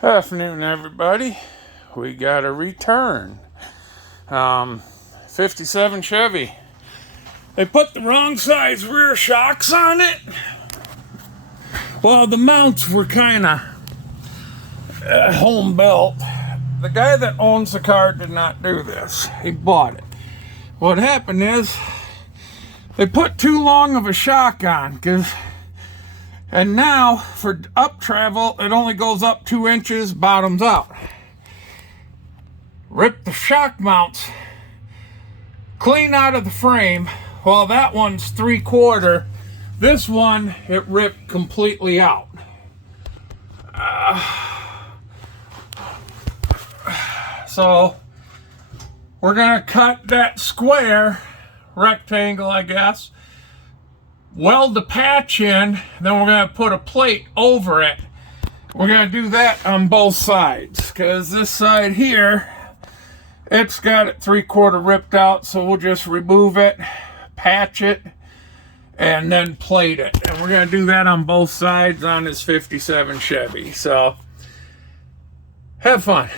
Afternoon, everybody. We got a return. 57 Chevy. They put the wrong size rear shocks on it. Well, the mounts were kind of home built. The guy that owns the car did not do this. He bought it. What happened is they put too long of a shock on, and now for up travel it only goes up 2 inches, bottoms out. Ripped the shock mounts clean out of the frame. Well, that one's 3/4. This one, it ripped completely out. So we're gonna cut that square, rectangle I guess, weld the patch in, then we're gonna put a plate over it. We're gonna do that on both sides, because this side here, it's got it 3/4 ripped out, so we'll just remove it, patch it, and then plate it. And we're gonna do that on both sides on this 57 Chevy. So have fun.